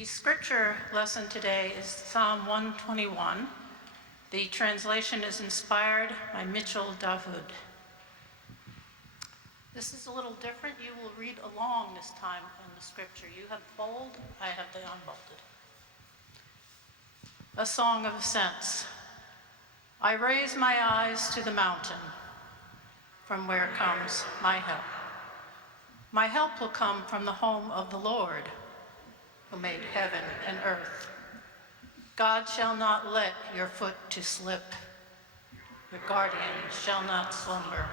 The scripture lesson today is Psalm 121. The translation is inspired by Mitchell Dahoud. This is a little different. You will read along this time in the scripture. You have bold, I have the unbolded. A song of ascents. I raise my eyes to the mountain, from where comes my help. My help will come from the home of the Lord, who made heaven and earth. God shall not let your foot to slip. Your guardian shall not slumber.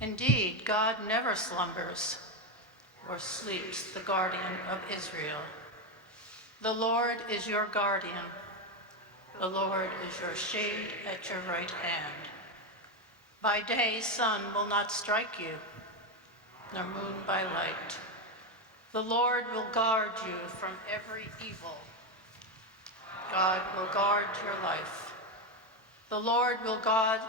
Indeed, God never slumbers or sleeps, the guardian of Israel. The Lord is your guardian. The Lord is your shade at your right hand. By day, sun will not strike you, nor moon by light. The Lord will guard you from every evil. God will guard your life. The Lord will guard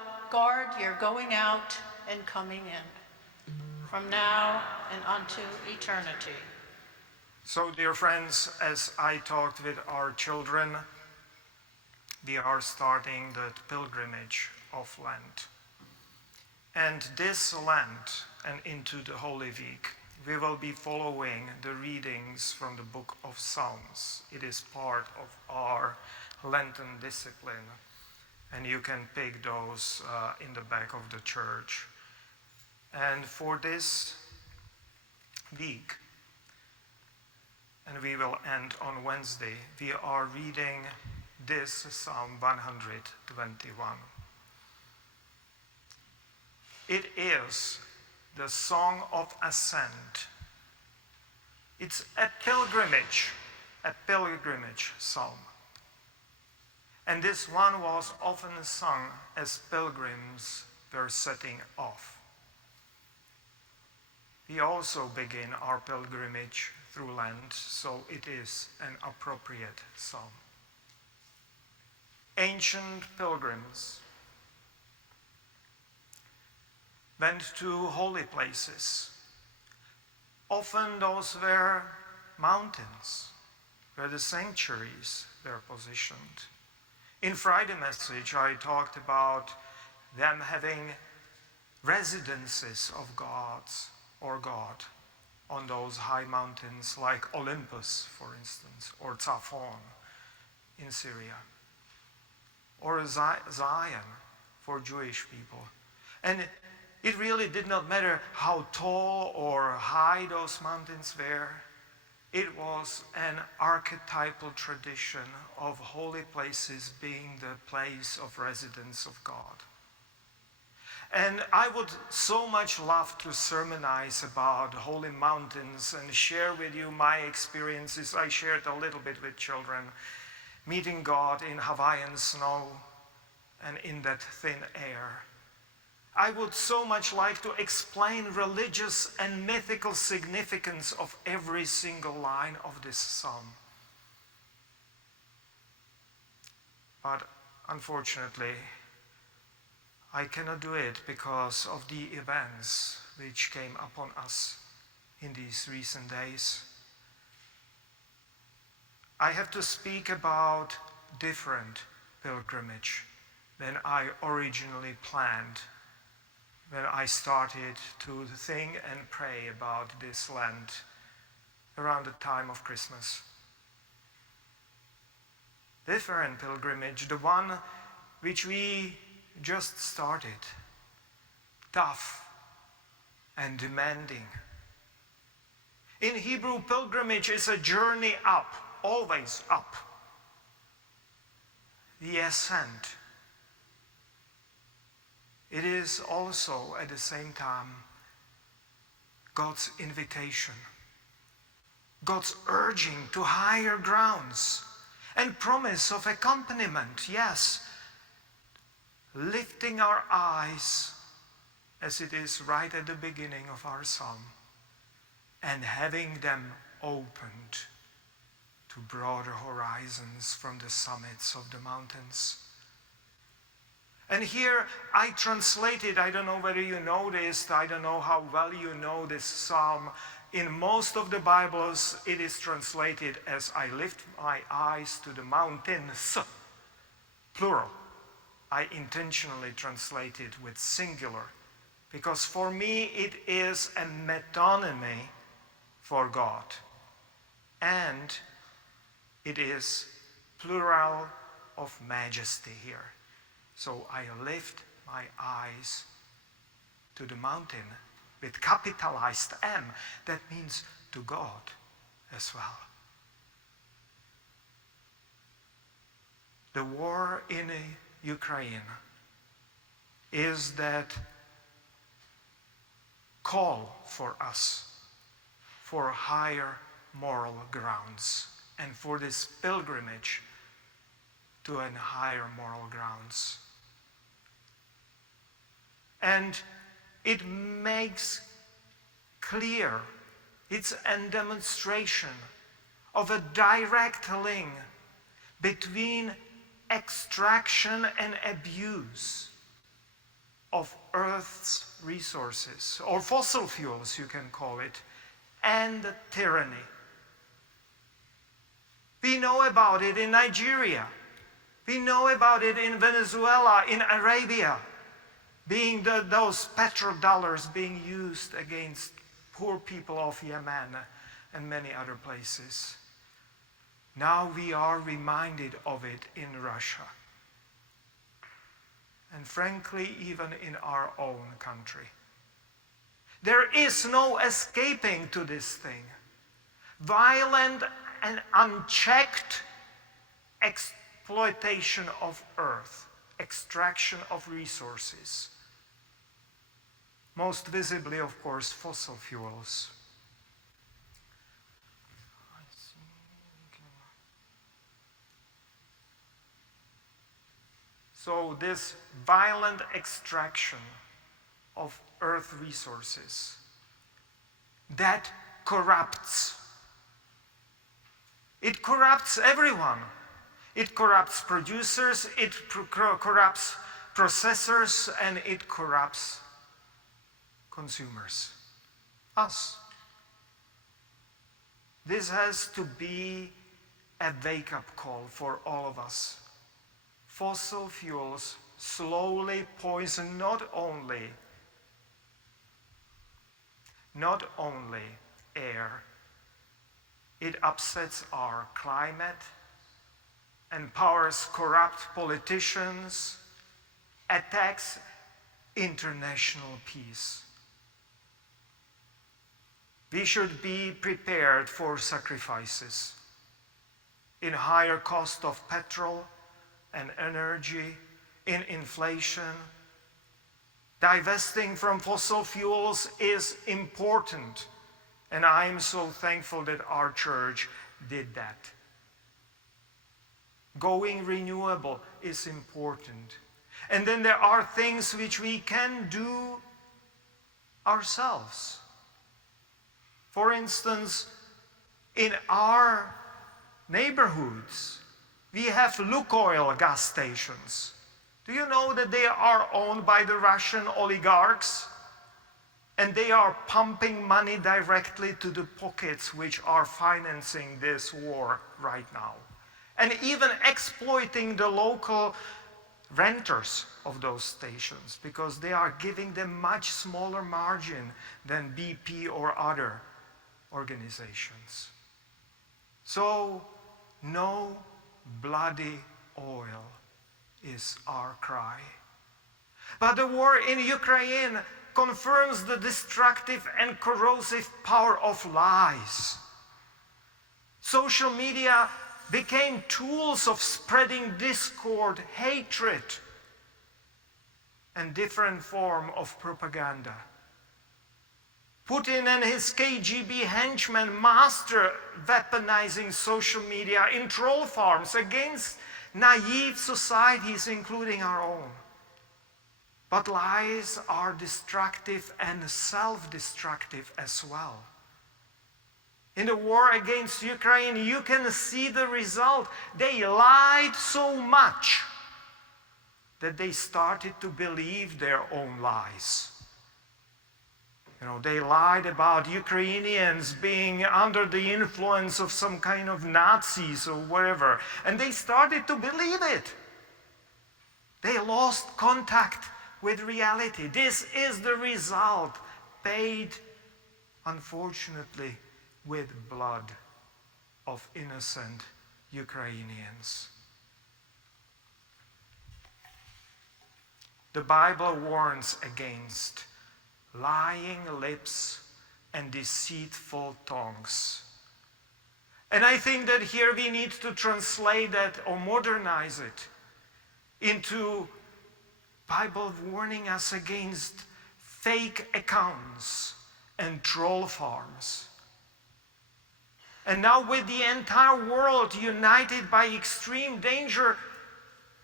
your going out and coming in, from now and unto eternity. So, dear friends, as I talked with our children, we are starting the pilgrimage of Lent. And this Lent and into the Holy Week, we will be following the readings from the book of Psalms. It is part of our Lenten discipline, and you can pick those in the back of the church. And for this week, and we will end on Wednesday, we are reading this Psalm 121. It is the Song of Ascent. It's a pilgrimage psalm. And this one was often sung as pilgrims were setting off. We also begin our pilgrimage through Lent, so it is an appropriate psalm. Ancient pilgrims went to holy places. Often those were mountains where the sanctuaries were positioned. In Friday message, I talked about them having residences of gods or God on those high mountains like Olympus, for instance, or Zaphon in Syria, or Zion for Jewish people. And it really did not matter how tall or high those mountains were. It was an archetypal tradition of holy places being the place of residence of God. And I would so much love to sermonize about holy mountains and share with you my experiences. I shared a little bit with children, meeting God in Hawaiian snow and in that thin air. I would so much like to explain religious and mythical significance of every single line of this psalm. But unfortunately, I cannot do it because of the events which came upon us in these recent days. I have to speak about different pilgrimage than I originally planned when I started to think and pray about this Lent around the time of Christmas. Different pilgrimage, the one which we just started, tough and demanding. In Hebrew, pilgrimage is a journey up, always up. The ascent. It is also, at the same time, God's invitation, God's urging to higher grounds, and promise of accompaniment, yes, lifting our eyes, as it is right at the beginning of our psalm, and having them opened to broader horizons from the summits of the mountains. And here I translated, I don't know whether you noticed, I don't know how well you know this psalm, In most of the Bibles, it is translated as I lift my eyes to the mountains, plural. I intentionally translate it with singular, because for me it is a metonymy for God. And it is plural of majesty here. So I lift my eyes to the mountain with capitalized M. That means to God as well. The war in Ukraine is that call for us for higher moral grounds and for this pilgrimage to a higher moral grounds. And it makes clear, it's a demonstration of a direct link between extraction and abuse of Earth's resources, or fossil fuels you can call it, and tyranny. We know about it in Nigeria. We know about it in Venezuela, in Arabia, being those petrodollars being used against poor people of Yemen and many other places. Now we are reminded of it in Russia. And frankly, even in our own country. There is no escaping to this thing. Violent and unchecked exploitation of earth, extraction of resources. Most visibly, of course, fossil fuels. So this violent extraction of earth resources, that corrupts. It corrupts everyone. It corrupts producers, it corrupts processors, and it corrupts consumers. Us. This has to be a wake-up call for all of us. Fossil fuels slowly poison not only air, it upsets our climate, empowers corrupt politicians, attacks international peace. We should be prepared for sacrifices in higher cost of petrol and energy, in inflation. Divesting from fossil fuels is important, and I am so thankful that our church did that. Going renewable is important. And then there are things which we can do ourselves. For instance, in our neighborhoods, we have Lukoil gas stations. Do you know that they are owned by the Russian oligarchs? And they are pumping money directly to the pockets which are financing this war right now. And even exploiting the local renters of those stations, because they are giving them much smaller margin than BP or other organizations. So, no bloody oil is our cry. But the war in Ukraine confirms the destructive and corrosive power of lies. Social media became tools of spreading discord, hatred, and different form of propaganda. Putin and his KGB henchmen master weaponizing social media in troll farms against naive societies, including our own. But lies are destructive and self-destructive as well. In the war against Ukraine, you can see the result. They lied so much that they started to believe their own lies. They lied about Ukrainians being under the influence of some kind of Nazis or whatever. And they started to believe it. They lost contact with reality. This is the result, paid, unfortunately, with blood of innocent Ukrainians. The Bible warns against lying lips and deceitful tongues. And I think that here we need to translate that or modernize it into Bible warning us against fake accounts and troll farms. And now with the entire world united by extreme danger,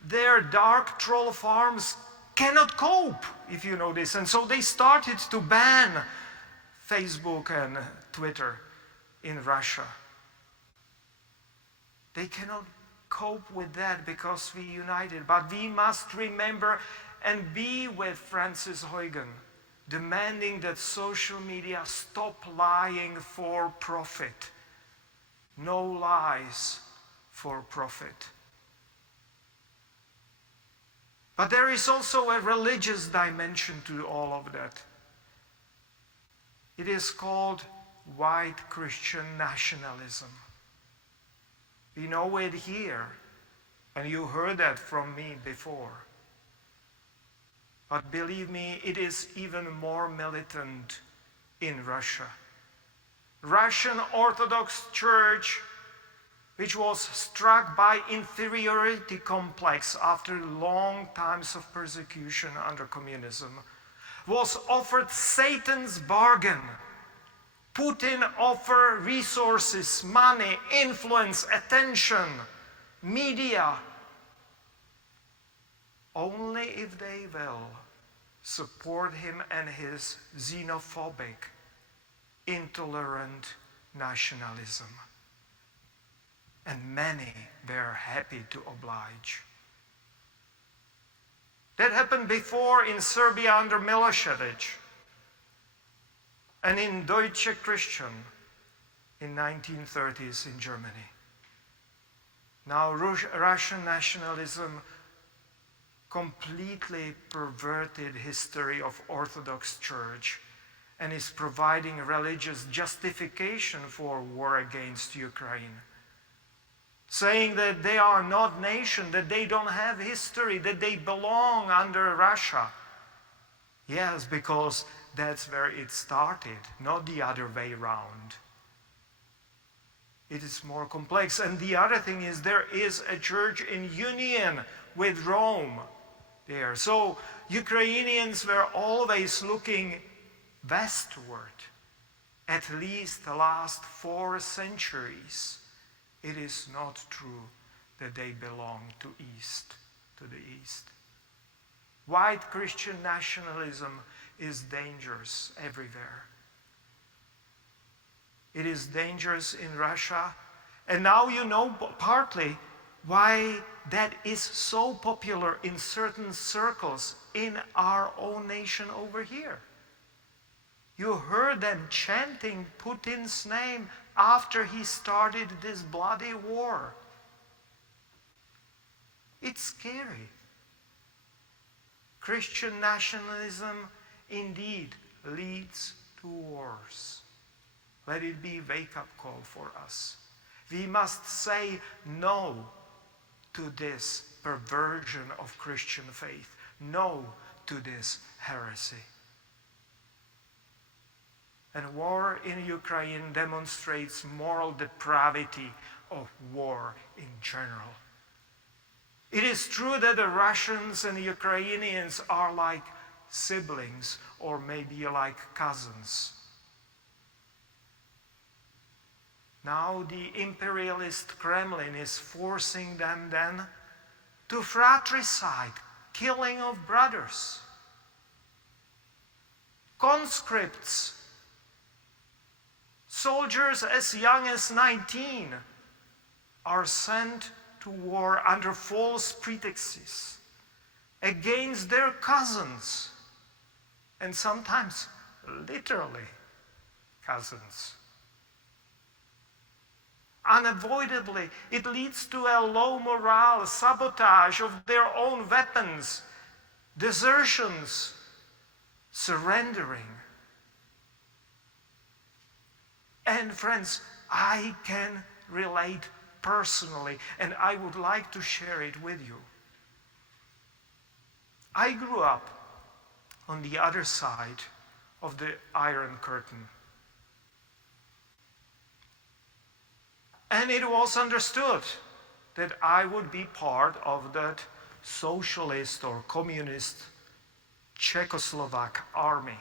their dark troll farms cannot cope, if you know this. And so they started to ban Facebook and Twitter in Russia. They cannot cope with that because we united. But we must remember and be with Francis Huygens, demanding that social media stop lying for profit. No lies for profit. But there is also a religious dimension to all of that. It is called white Christian nationalism. We know it here, and you heard that from me before. But believe me, it is even more militant in Russia. Russian Orthodox Church, which was struck by inferiority complex after long times of persecution under communism, was offered Satan's bargain. Putin offered resources, money, influence, attention, media, only if they will support him and his xenophobic, intolerant nationalism. And many were happy to oblige. That happened before in Serbia under Milosevic and in Deutsche Christian in 1930s in Germany. Now Russian nationalism completely perverted history of Orthodox Church and is providing religious justification for war against Ukraine, saying that they are not nation, that they don't have history, that they belong under Russia. Yes, because that's where it started, not the other way around. It is more complex. And the other thing is there is a church in union with Rome there. So Ukrainians were always looking westward, at least the last 4 centuries. It is not true that they belong to the east. White Christian nationalism is dangerous everywhere. It is dangerous in Russia. And now you know partly why that is so popular in certain circles in our own nation over here. You heard them chanting Putin's name after he started this bloody war. It's scary. Christian nationalism indeed leads to wars. Let it be a wake-up call for us. We must say no to this perversion of Christian faith. No to this heresy. And war in Ukraine demonstrates moral depravity of war in general. It is true that the Russians and the Ukrainians are like siblings or maybe like cousins. Now the imperialist Kremlin is forcing them then to fratricide, killing of brothers. Conscripts, soldiers as young as 19 are sent to war under false pretexts against their cousins and sometimes literally cousins. Unavoidably, it leads to a low morale, sabotage of their own weapons, desertions, surrendering. And friends, I can relate personally, and I would like to share it with you. I grew up on the other side of the Iron Curtain. And it was understood that I would be part of that socialist or communist Czechoslovak army.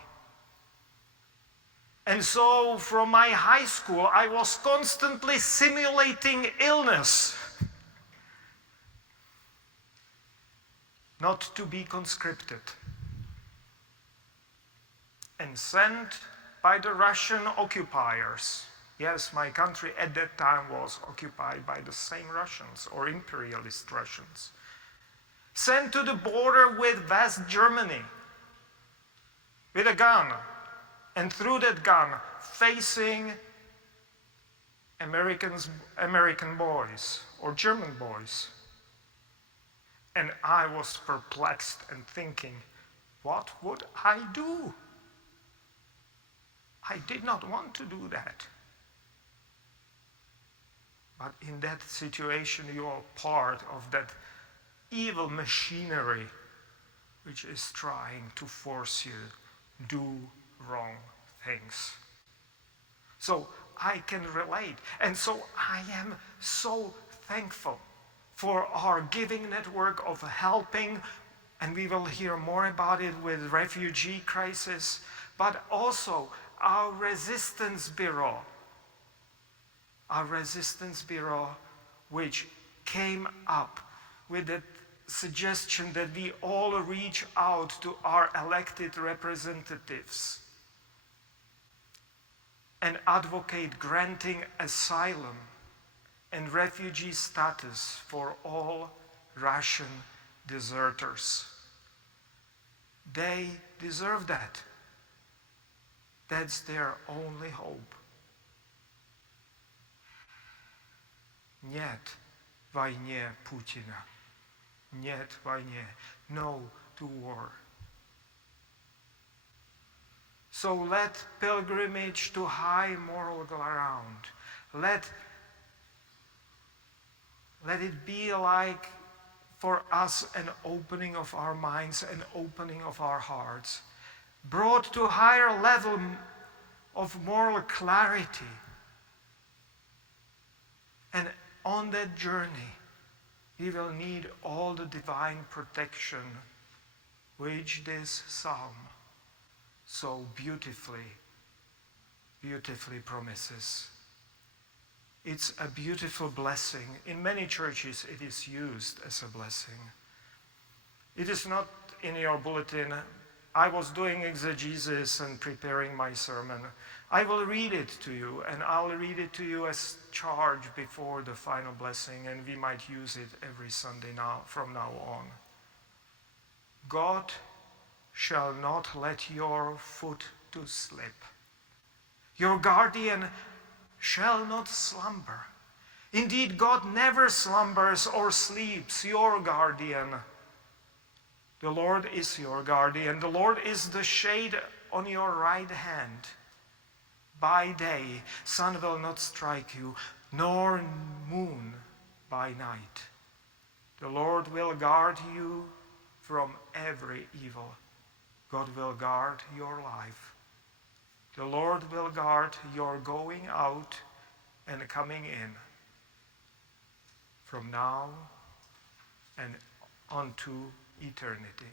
And so from my high school, I was constantly simulating illness, not to be conscripted, and sent by the Russian occupiers. Yes, my country at that time was occupied by the same Russians, or imperialist Russians. Sent to the border with West Germany with a gun, and through that gun facing American boys or German boys. And I was perplexed and thinking, what would I do? I did not want to do that. But in that situation, you are part of that evil machinery which is trying to force you to do wrong things. So I can relate. And so I am so thankful for our giving network of helping, and we will hear more about it with refugee crisis, but also our resistance bureau. Our resistance bureau, which came up with the suggestion that we all reach out to our elected representatives and advocate granting asylum and refugee status for all Russian deserters. They deserve that. That's their only hope. Нет войне Putina. Нет войне. No to war. So let pilgrimage to high moral ground. Let it be like for us an opening of our minds, an opening of our hearts, brought to a higher level of moral clarity. And on that journey, we will need all the divine protection which this psalm so beautifully promises. It's a beautiful blessing. In many churches, it is used as a blessing. It is not in your bulletin. I was doing exegesis and preparing my sermon. I will read it to you, and I'll read it to you as charge before the final blessing, and we might use it every Sunday from now on. God shall not let your foot to slip. Your guardian shall not slumber. Indeed, God never slumbers or sleeps, your guardian. The Lord is your guardian. The Lord is the shade on your right hand. By day, sun will not strike you, nor moon by night. The Lord will guard you from every evil. God will guard your life. The Lord will guard your going out and coming in from now and unto eternity.